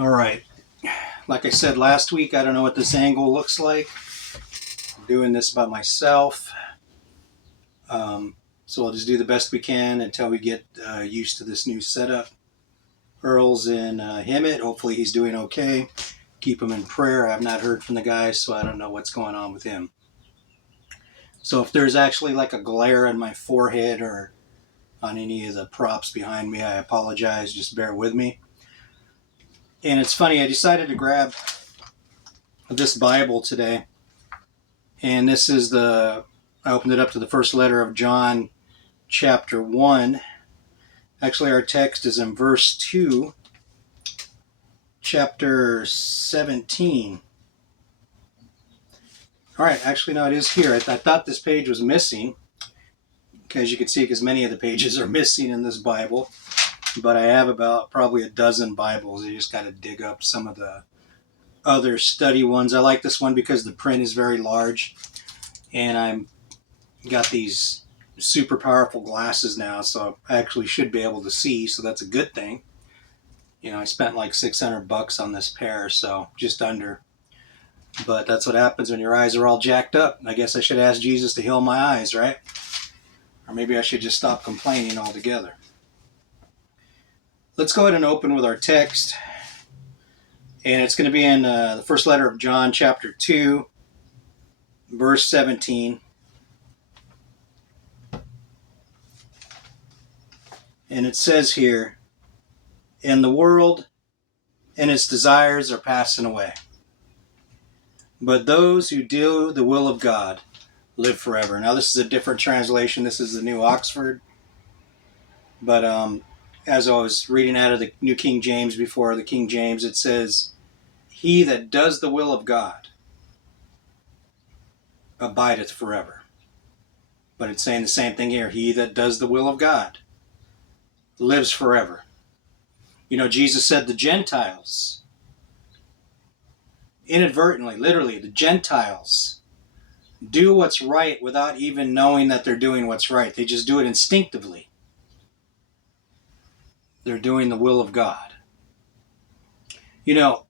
All right. Like I said last week, I don't know what this angle looks like. I'm doing this by myself. So I'll just do the best we can until we get used to this new setup. Earl's in Hemet. Hopefully he's doing okay. Keep him in prayer. I have not heard from the guy, so I don't know what's going on with him. So if there's actually like a glare on my forehead or on any of the props behind me, I apologize. Just bear with me. And it's funny, I decided to grab this Bible today. And this is I opened it up to the first letter of John, chapter 1. Actually, our text is in verse 2, chapter 17. All right, actually, no, it is here. I thought this page was missing, as you can see, because many of the pages are missing in this Bible. But I have about probably a dozen Bibles. You just got to dig up some of the other study ones. I like this one because the print is very large, and I'm got these super powerful glasses now, so I actually should be able to see, so that's a good thing. You know, I spent like $600 on this pair, so just under. But that's what happens when your eyes are all jacked up. I guess I should ask Jesus to heal my eyes, right? Or maybe I should just stop complaining altogether. Let's go ahead and open with our text. And it's going to be in the first letter of John, chapter 2, verse 17. And it says here, "And the world and its desires are passing away. But those who do the will of God live forever." Now, this is a different translation. This is the New Oxford. But as I was reading out of the New King James before the King James, it says, "He that does the will of God abideth forever." But it's saying the same thing here. He that does the will of God lives forever. You know, Jesus said the Gentiles, inadvertently, literally, the Gentiles do what's right without even knowing that they're doing what's right. They just do it instinctively. They're doing the will of God. You know,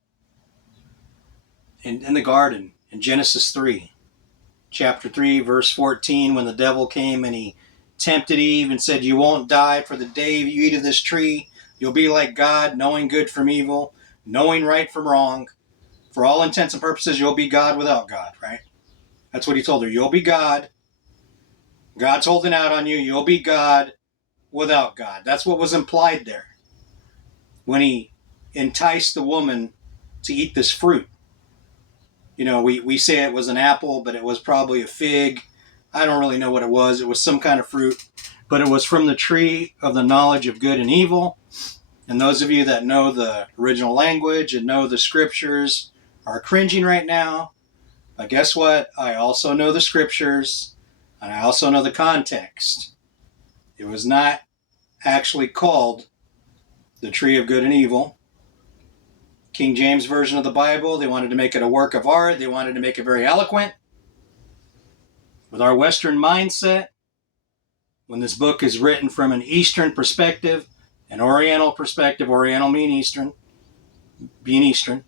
in the garden, in Genesis 3, chapter 3, verse 14, when the devil came and he tempted Eve and said, "You won't die, for the day you eat of this tree, you'll be like God, knowing good from evil, knowing right from wrong. For all intents and purposes, you'll be God without God," right? That's what he told her. You'll be God. God's holding out on you. You'll be God without God. That's what was implied there when he enticed the woman to eat this fruit. You know, we say it was an apple, but it was probably a fig. I don't really know what it was. It was some kind of fruit, but it was from the tree of the knowledge of good and evil. And those of you that know the original language and know the scriptures are cringing right now. But guess what? I also know the scriptures, and I also know the context. It was not actually called the tree of good and evil. King James Version of the Bible, they wanted to make it a work of art. They wanted to make it very eloquent. With our Western mindset, when this book is written from an Eastern perspective, an Oriental perspective, Oriental mean Eastern, being Eastern,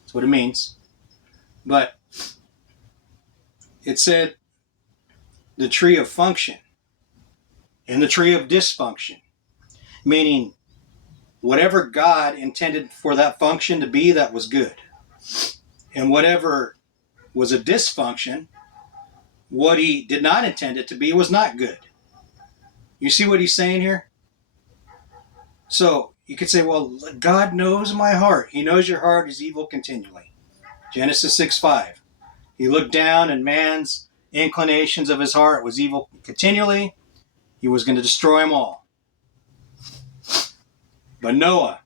that's what it means. But it said the tree of function and the tree of dysfunction, meaning whatever God intended for that function to be, that was good. And whatever was a dysfunction, what he did not intend it to be, was not good. You see what he's saying here? So you could say, well, God knows my heart. He knows your heart is evil continually. Genesis 6:5. He looked down, and man's inclinations of his heart was evil continually. He was going to destroy them all. But Noah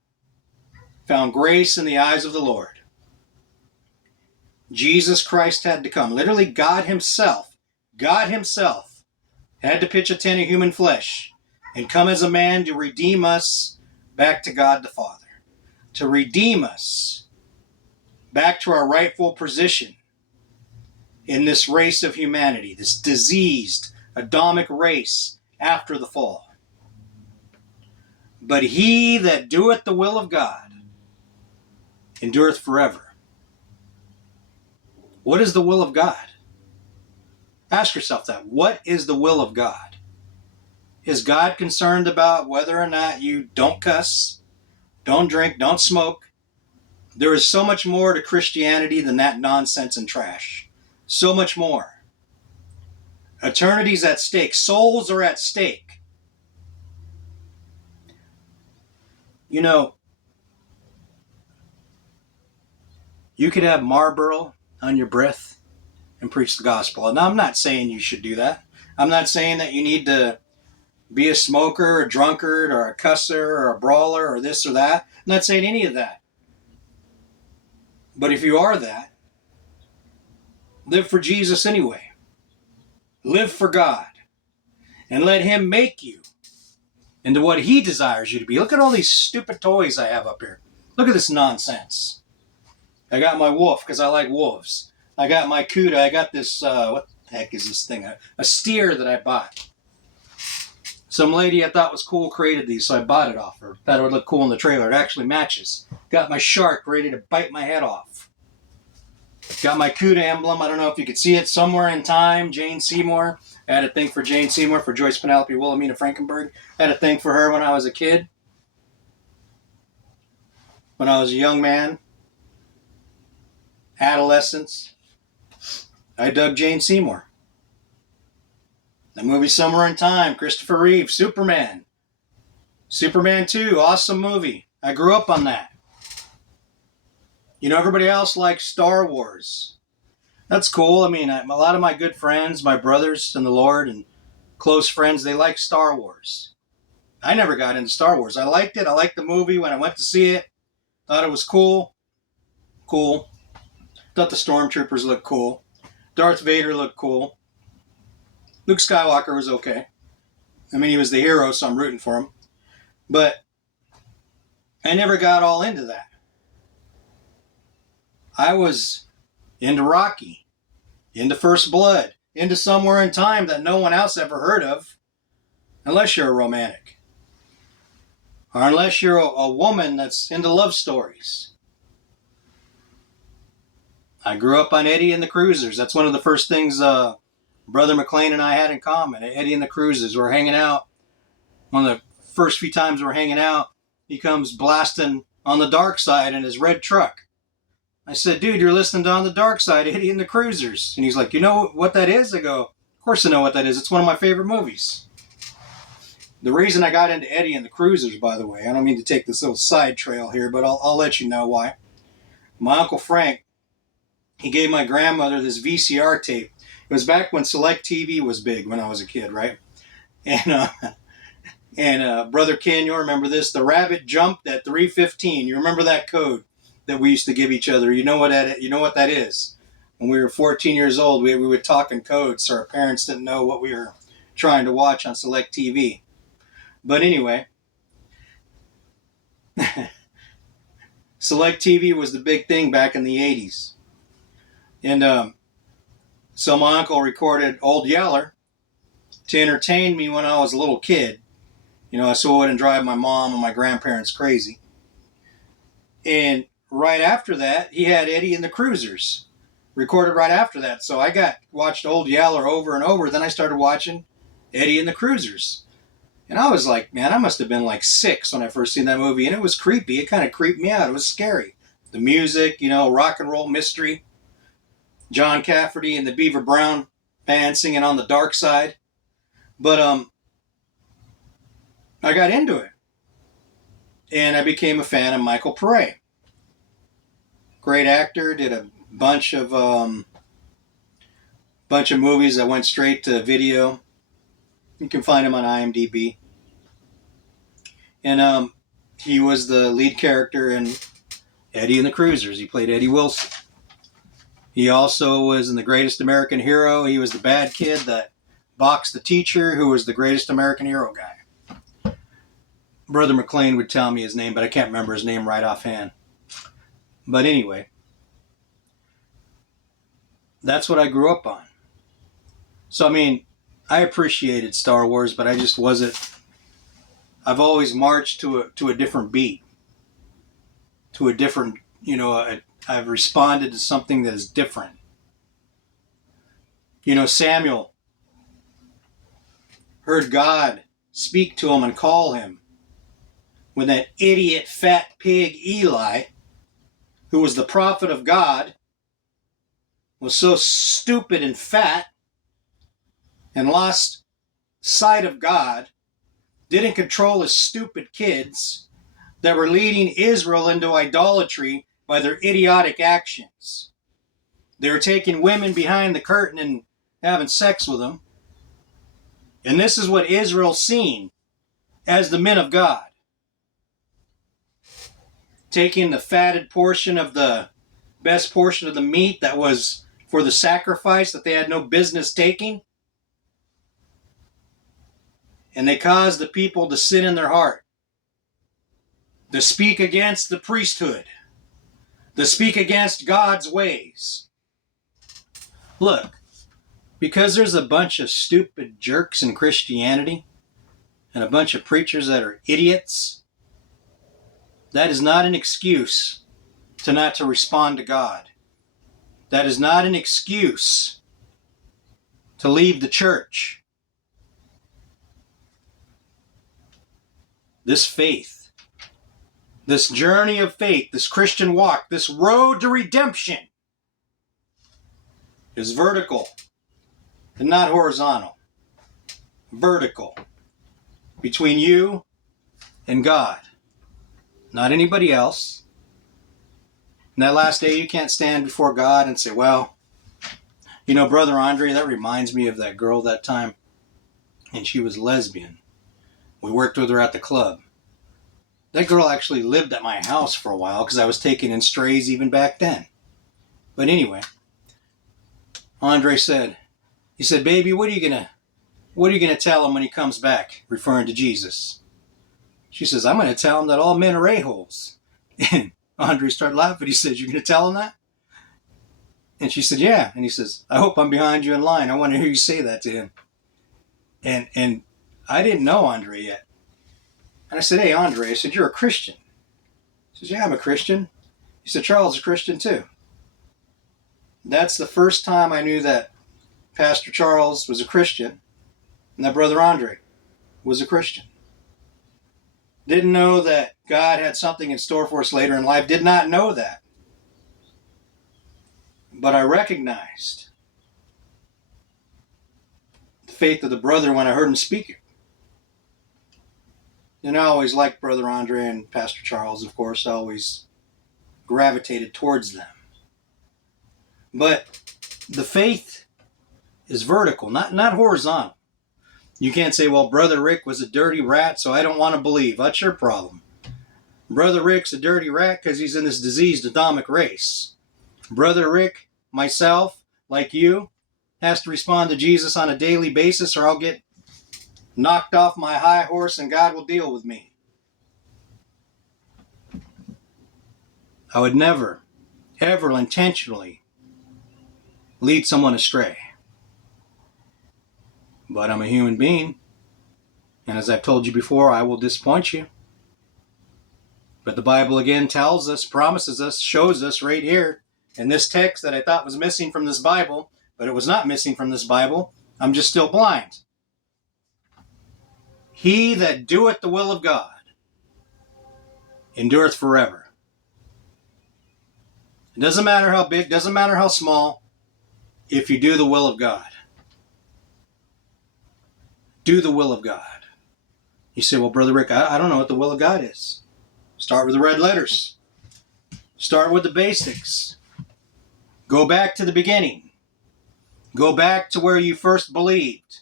found grace in the eyes of the Lord. Jesus Christ had to come. Literally, God himself had to pitch a tent of human flesh and come as a man to redeem us back to God the Father, to redeem us back to our rightful position in this race of humanity, this diseased Adamic race after the fall. But he that doeth the will of God endureth forever. What is the will of God? Ask yourself that. What is the will of God? Is God concerned about whether or not you don't cuss, don't drink, don't smoke? There is so much more to Christianity than that nonsense and trash. So much more. Eternity's at stake. Souls are at stake. You know, you could have Marlboro on your breath and preach the gospel. And I'm not saying you should do that. I'm not saying that you need to be a smoker, a drunkard, or a cusser, or a brawler, or this or that. I'm not saying any of that. But if you are that, live for Jesus anyway. Live for God. And let Him make you into what He desires you to be. Look at all these stupid toys I have up here. Look at this nonsense. I got my wolf because I like wolves. I got my CUDA. I got this, what the heck is this thing? A steer that I bought. Some lady I thought was cool created these, so I bought it off her. Thought it would look cool in the trailer. It actually matches. Got my shark ready to bite my head off. Got my CUDA emblem. I don't know if you could see it. Somewhere in Time, Jane Seymour. I had a thing for Jane Seymour, for Joyce Penelope Wilhelmina Frankenberg. I had a thing for her when I was a kid. When I was a young man. Adolescence. I dug Jane Seymour. The movie Somewhere in Time, Christopher Reeve, Superman. Superman 2, awesome movie. I grew up on that. You know, everybody else likes Star Wars. That's cool. I mean, a lot of my good friends, my brothers in the Lord and close friends, they like Star Wars. I never got into Star Wars. I liked it. I liked the movie when I went to see it. Thought it was cool. Cool. Thought the stormtroopers looked cool. Darth Vader looked cool. Luke Skywalker was okay. I mean, he was the hero, so I'm rooting for him. But I never got all into that. I was into Rocky, into First Blood, into Somewhere in Time that no one else ever heard of, unless you're a romantic. Or unless you're a woman that's into love stories. I grew up on Eddie and the Cruisers. That's one of the first things Brother McLean and I had in common. Eddie and the Cruisers. We're hanging out. One of the first few times we're hanging out, he comes blasting On the Dark Side in his red truck. I said, dude, you're listening to On the Dark Side, Eddie and the Cruisers. And he's like, you know what that is? I go, of course I know what that is. It's one of my favorite movies. The reason I got into Eddie and the Cruisers, by the way, I don't mean to take this little side trail here, but I'll let you know why. My Uncle Frank, he gave my grandmother this VCR tape. It was back when Select TV was big when I was a kid, right? And Brother Ken, you'll remember this. The rabbit jumped at 3:15. You remember that code that we used to give each other? You know what that is? When we were 14 years old, we would talk in code, so our parents didn't know what we were trying to watch on Select TV. But anyway, Select TV was the big thing back in the 80s. And so my uncle recorded Old Yeller to entertain me when I was a little kid. You know, so I wouldn't drive my mom and my grandparents crazy. And right after that, he had Eddie and the Cruisers recorded right after that. So I watched Old Yeller over and over. Then I started watching Eddie and the Cruisers. And I was like, man, I must have been like 6 when I first seen that movie. And it was creepy. It kind of creeped me out. It was scary. The music, you know, rock and roll mystery. John Cafferty and the Beaver Brown band singing On the Dark Side. But I got into it. And I became a fan of Michael Paré. Great actor, did a bunch of movies that went straight to video. You can find him on IMDb. And he was the lead character in Eddie and the Cruisers. He played Eddie Wilson. He also was in The Greatest American Hero. He was the bad kid that boxed the teacher, who was the Greatest American Hero guy. Brother McLean would tell me his name, but I can't remember his name right offhand. But anyway, that's what I grew up on. So, I mean, I appreciated Star Wars, but I just wasn't. I've always marched to a different beat, to a different I've responded to something that is different. Samuel heard God speak to him and call him when that idiot fat pig Eli, who was the prophet of God, was so stupid and fat and lost sight of God, didn't control his stupid kids that were leading Israel into idolatry by their idiotic actions. They were taking women behind the curtain and having sex with them. And this is what Israel's seen as the men of God. Taking the fatted portion of the best portion of the meat that was for the sacrifice that they had no business taking. And they caused the people to sin in their heart, to speak against the priesthood, to speak against God's ways. Look, because there's a bunch of stupid jerks in Christianity and a bunch of preachers that are idiots, that is not an excuse to not to respond to God. That is not an excuse to leave the church. This faith, this journey of faith, this Christian walk, this road to redemption is vertical and not horizontal. Vertical. Between you and God. Not anybody else. And that last day you can't stand before God and say, well, Brother Andre, that reminds me of that girl that time. And she was lesbian. We worked with her at the club. That girl actually lived at my house for a while because I was taking in strays even back then. But anyway, Andre said, baby, what are you gonna tell him when he comes back, referring to Jesus? She says, I'm gonna tell him that all men are a-holes. And Andre started laughing. He says, you're gonna tell him that? And she said, yeah. And he says, I hope I'm behind you in line. I want to hear you say that to him. And I didn't know Andre yet. And I said, hey, Andre, I said, you're a Christian. He says, yeah, I'm a Christian. He said, Charles is a Christian too. That's the first time I knew that Pastor Charles was a Christian and that Brother Andre was a Christian. Didn't know that God had something in store for us later in life. Did not know that. But I recognized the faith of the brother when I heard him speak it. And I always liked Brother Andre and Pastor Charles, of course. I always gravitated towards them. But the faith is vertical, not horizontal. You can't say, well, Brother Rick was a dirty rat, so I don't want to believe. That's your problem. Brother Rick's a dirty rat because he's in this diseased atomic race. Brother Rick, myself, like you, has to respond to Jesus on a daily basis or I'll get knocked off my high horse and God will deal with me. I would never, ever intentionally lead someone astray. But I'm a human being. And as I've told you before, I will disappoint you. But the Bible again tells us, promises us, shows us right here in this text that I thought was missing from this Bible, but it was not missing from this Bible. I'm just still blind. He that doeth the will of God endureth forever. It doesn't matter how big, doesn't matter how small, if you do the will of God. Do the will of God. You say, well, Brother Rick, I don't know what the will of God is. Start with the red letters. Start with the basics. Go back to the beginning. Go back to where you first believed.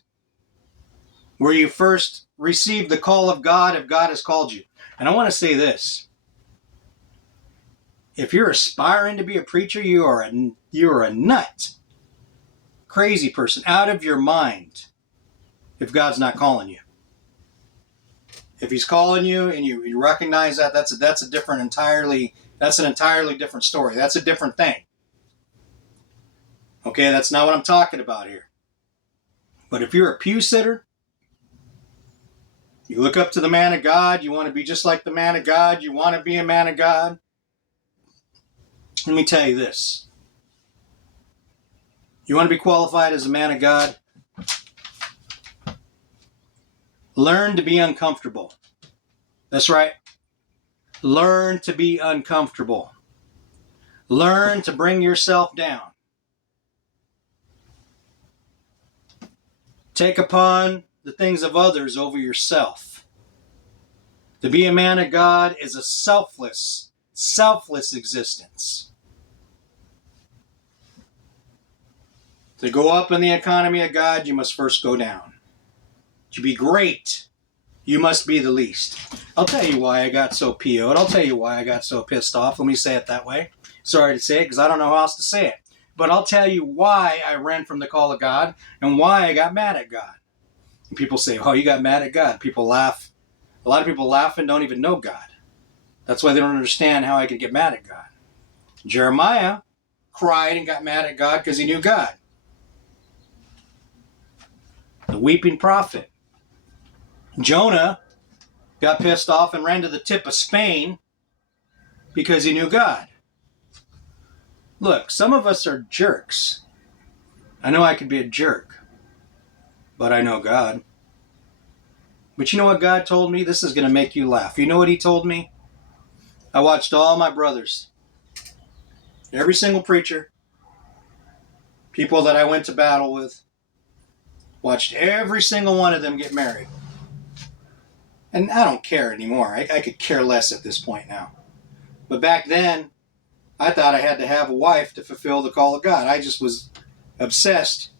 Where you first received the call of God if God has called you. And I want to say this. If you're aspiring to be a preacher, you are a nut. Crazy person, out of your mind, if God's not calling you. If he's calling you and you recognize that, that's an entirely different story. That's a different thing. Okay, that's not what I'm talking about here. But if you're a pew sitter, you look up to the man of God, you want to be just like the man of God, you want to be a man of God, Let me tell you this. You want to be qualified as a man of God? Learn to be uncomfortable. That's right. Learn to be uncomfortable. Learn to bring yourself down. Take upon the things of others over yourself. To be a man of God is a selfless existence. To go up in the economy of God, you must first go down. To be great, you must be the least. I'll tell you why I got so PO'd. I'll tell you why I got so pissed off. Let me say it that way. Sorry to say it because I don't know how else to say it. But I'll tell you why I ran from the call of God and why I got mad at God. And people say, oh, you got mad at God. People laugh. A lot of people laugh and don't even know God. That's why they don't understand how I could get mad at God. Jeremiah cried and got mad at God because he knew God. The weeping prophet. Jonah got pissed off and ran to the tip of Spain because he knew God. Look, some of us are jerks. I know I could be a jerk, but I know God. But you know what God told me? This is going to make you laugh. You know what he told me? I watched all my brothers, every single preacher, people that I went to battle with, watched every single one of them get married. And I don't care anymore. I could care less at this point now. But back then, I thought I had to have a wife to fulfill the call of God. I just was obsessed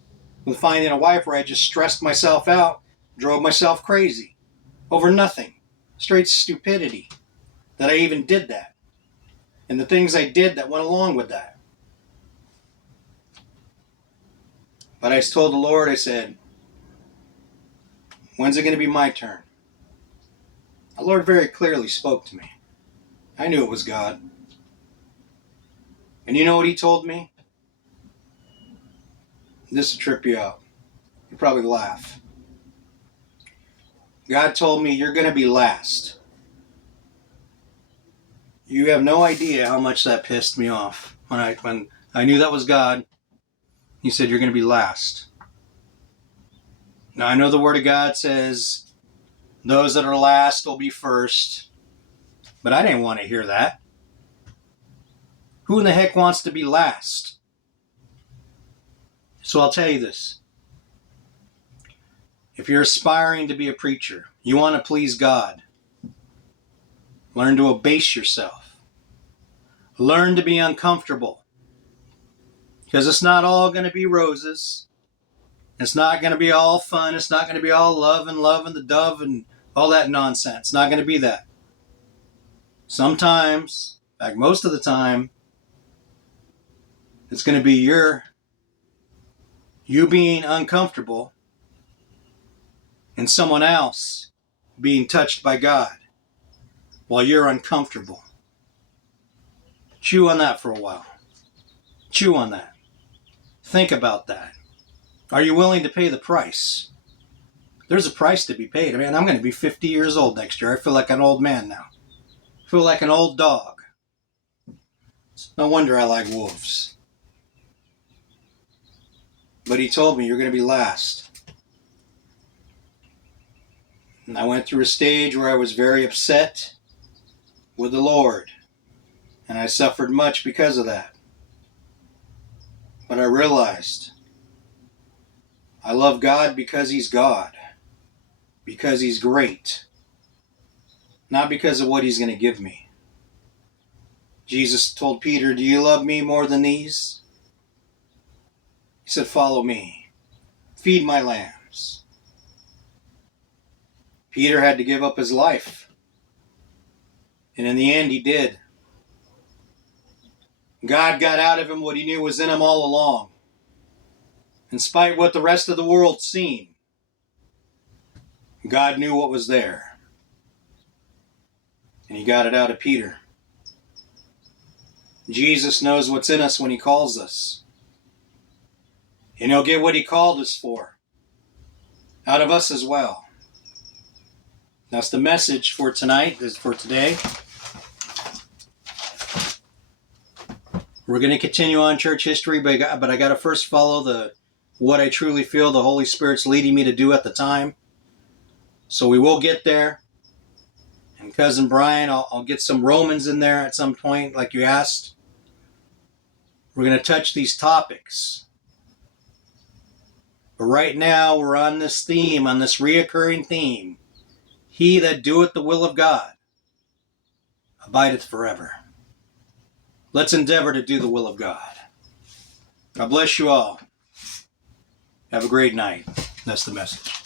with finding a wife where I just stressed myself out, drove myself crazy over nothing. Straight stupidity that I even did that. And the things I did that went along with that. But I told the Lord, I said, when's it going to be my turn? The Lord very clearly spoke to me. I knew it was God. And you know what he told me? This will trip you out. You'll probably laugh. God told me, you're going to be last. You have no idea how much that pissed me off. When I knew that was God, he said, you're going to be last. Now, I know the Word of God says, those that are last will be first. But I didn't want to hear that. Who in the heck wants to be last? So I'll tell you this. If you're aspiring to be a preacher, you want to please God, learn to abase yourself. Learn to be uncomfortable. Because it's not all going to be roses. It's not going to be all fun. It's not going to be all love and the dove and all that nonsense. It's not going to be that. Sometimes, in fact, most of the time, it's going to be you being uncomfortable and someone else being touched by God while you're uncomfortable. Chew on that for a while. Chew on that. Think about that. Are you willing to pay the price? There's a price to be paid. I mean, I'm going to be 50 years old next year. I feel like an old man now. I feel like an old dog. No wonder I like wolves. But he told me, you're going to be last. And I went through a stage where I was very upset with the Lord. And I suffered much because of that. But I realized I love God because he's God. Because he's great. Not because of what he's going to give me. Jesus told Peter, do you love me more than these? He said, follow me. Feed my lambs. Peter had to give up his life. And in the end, he did. God got out of him what he knew was in him all along. In spite of what the rest of the world seen, God knew what was there. And he got it out of Peter. Jesus knows what's in us when he calls us. And he'll get what he called us for out of us as well. That's the message for tonight, for today. We're going to continue on church history, but I got to first follow what I truly feel the Holy Spirit's leading me to do at the time. So we will get there. And Cousin Brian, I'll get some Romans in there at some point, like you asked. We're going to touch these topics. But right now, we're on this theme, on this reoccurring theme. He that doeth the will of God abideth forever. Let's endeavor to do the will of God. God bless you all. Have a great night. That's the message.